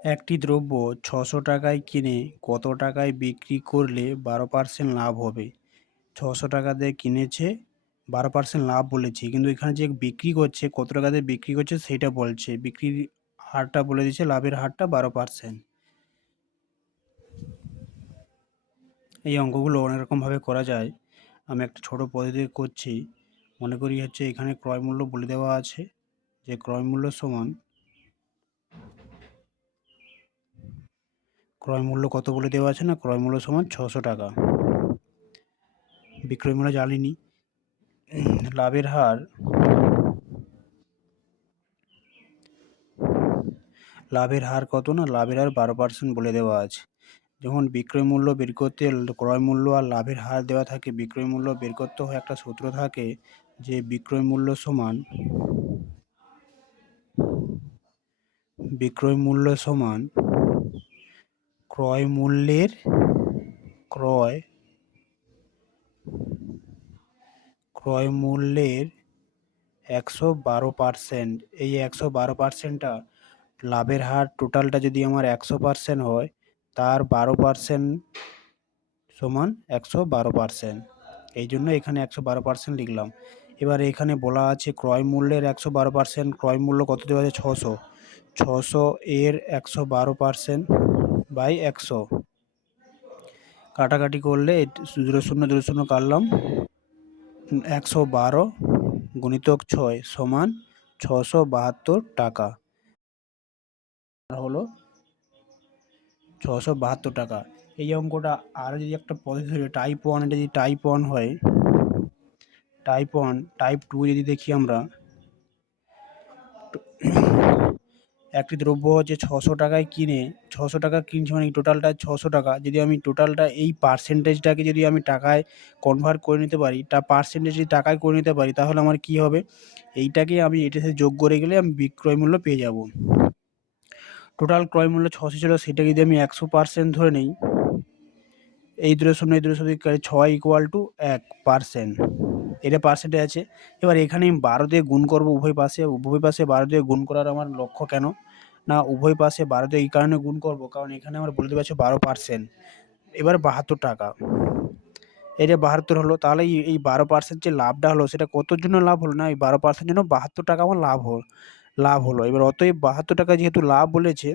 একটি দ্রব্য ৬০০ টাকায় কিনে কত টাকায় বিক্রি করলে ১২% লাভ হবে? ৬০০ টাকা দিয়ে কিনেছে, ১২% লাভ বলেছে। কিন্তু এখানে যে বিক্রি করছে, কত টাকা দিয়ে বিক্রি করছে সেইটা বলছে। বিক্রির হারটা বলে দিয়েছে, লাভের হারটা ১২%। এই অঙ্কগুলো অনেক রকমভাবে করা যায়। আমি একটা ছোট পদ্ধতি করছি। মনে করি হচ্ছে এখানে ক্রয় মূল্য বলে দেওয়া আছে যে ক্রয় মূল্য কত বলে দেওয়া আছে না, ক্রয় মূল্য সমান ৬০০ টাকা। বিক্রয় মূল্য জানিনি। লাভের হার কত না, লাভের হার ১২% বলে দেওয়া আছে। যখন বিক্রয় মূল্য বের করতে ক্রয় মূল্য আর লাভের হার দেওয়া থাকে, বিক্রয় মূল্য বের করতে হয় একটা সূত্র থাকে যে বিক্রয় মূল্য সমান ক্রয় মূল্যের ক্রয় মূল্যের ১১২%। এই ১১২%টা লাভের হার টোটালটা যদি আমার ১০০% হয়, তার ১২% সমান ১১২%। এই জন্য এখানে ১১২% লিখলাম। এবার এখানে বলা আছে ক্রয় মূল্যের ১১২%, ক্রয় মূল্য কত দেওয়া আছে? ৬০০। ৬০০ এর ১১২% বাই ১০০। কাটাকাটি করলে ০,০,০,০ কাটলাম। ১১২ গুণিতক ৬ সমান ৬৭২ টাকা। হলো ৬৭২ টাকা। এই অঙ্কটা আরও যদি একটা পদ্ধতি হয় টাইপ 1, এটা যদি টাইপ 1 হয়, টাইপ 2 যদি দেখি আমরা, একটি দ্রব্য হচ্ছে ৬০০ টাকায় কিনে, ৬০০ টাকা কিনছি মানে টোটালটা ৬০০ টাকা। যদি আমি টোটালটা এই পার্সেন্টেজটাকে যদি আমি টাকায় কনভার্ট করে নিতে পারি, পার্সেন্টেজ যদি টাকায় করে নিতে পারি, তাহলে আমার কি হবে? এইটাকে আমি এটার সাথে যোগ করে গেলে আমি বিক্রয় মূল্য পেয়ে যাব। টোটাল ক্রয় মূল্য ৬০০ ছিল, সেটাকে যদি আমি ১০০% ধরে নিই, এই ৬ ইকুয়াল টু 1%। এটা পার্সেন্টে আছে। এবার এখানে আমি ১২ দিয়ে গুণ করবো উভয় পাশে। ১২ দিয়ে গুণ করার আমার লক্ষ্য কেন না, উভয় পাশে ১২ দিয়ে এই কারণে গুণ করব, কারণ এখানে আমার বলে দেওয়া আছে 12%। এবার ৭২ টাকা, এটা ৭২ হলো। তাহলে এই 12% যে লাভটা হলো, সেটা কতর জন্য লাভ হলো না, এই 12% জন্য ৭২ টাকা আমার লাভ হলো। এবার অতএব ৭২ টাকা যেহেতু লাভ বলেছে,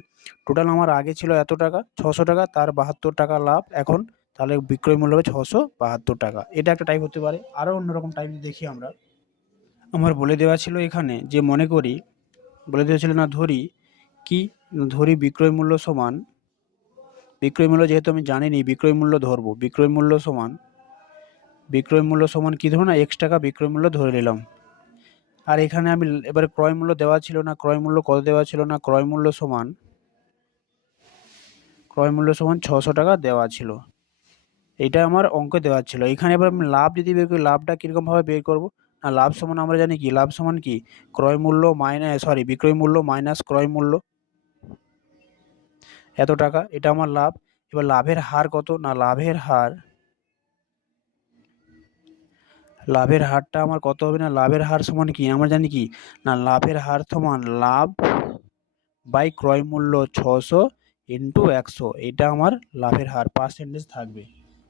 টোটাল আমার আগে ছিল এত টাকা, ৬০০ টাকা, তার ৭২ টাকা লাভ এখন, তাহলে বিক্রয় মূল্য হবে ৬৭২ টাকা। এটা একটা টাইপ হতে পারে। আরও অন্যরকম টাইপ দেখি আমরা। আমার বলে দেওয়া ছিল এখানে যে মনে করি, বলে দেওয়া ছিল না, ধরি বিক্রয় মূল্য যেহেতু আমি জানিনি বিক্রয় মূল্য ধরবো, বিক্রয় মূল্য সমান কি ধরো না, X টাকা বিক্রয় মূল্য ধরে নিলাম। আর এখানে আমি এবারে ক্রয় মূল্য দেওয়া ছিল না, ক্রয় মূল্য কত দেওয়া ছিল না, ক্রয় মূল্য সমান ৬০০ টাকা দেওয়া ছিল। এটা আমার অঙ্কে দেওয়া ছিল। এখানে এবার আমি লাভ যদি বের করি, লাভটা কীরকমভাবে বের করবো না, লাভ সমান আমরা জানি কি, লাভ সমান কি, বিক্রয় মূল্য মাইনাস ক্রয় মূল্য, এত টাকা, এটা আমার লাভ। এবার লাভের হার কত না, লাভের হারটা আমার কত হবে না, লাভের হার সমান কি আমরা জানি কি না, লাভের হার সমান লাভ বাই ক্রয় মূল্য ৬০০ ইন্টু ১০০। এটা আমার লাভের হার পার্সেন্টেজ থাকবে।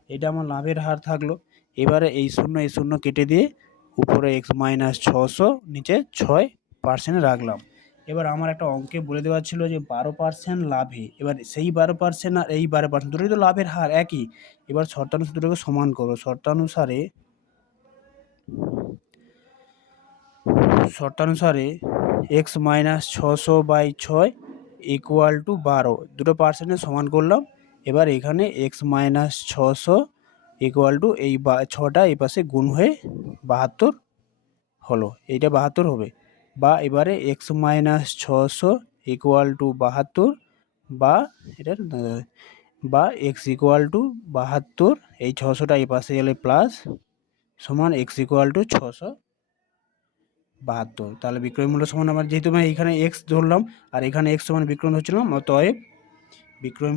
এটা আমার লাভের হার থাকলো। এবারে এই শূন্য কেটে দিয়ে উপরে x মাইনাস ৬০০, নিচে ৬% রাখলাম। এবার আমার একটা অঙ্কে বলে দেওয়া ছিল যে ১২% লাভে, এবার সেই ১২% আর এই ১২% দুটোই তো লাভের হার একই। এবার শর্তানুসারে দুটোকে সমান করো। শর্তানুসারে x minus ৬০০ by ৬ equal to ১২, দুটো পার্সেন্টেজ সমান করলাম। এবার এখানে x মাইনাস ৬০০ ইকুয়াল টু এই ৬টা এই পাশে গুণ হয়ে ৭২ হলো, এইটা ৭২ হবে। বা এবারে x মাইনাস ৬০০ ইকুয়াল টু ৭২, বা x ইকুয়াল টু ৭২, এই ৬০০টা এই পাশে গেলে প্লাস, সমান x ইকুয়াল টু ৬৭২। তাহলে বিক্রয় মূল্য সমান আমার, যেহেতু আমি এখানে x ধরলাম আর এখানে x সমান বিক্রয় ধরছিলাম, অতএব বিক্রয়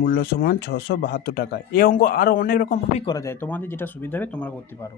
মূল্য সমান ৬৭২ টাকা। এই অঙ্ক আরও অনেক রকমভাবেই করা যায়, তোমাদের যেটা সুবিধা হবে তোমরা করতে পারো।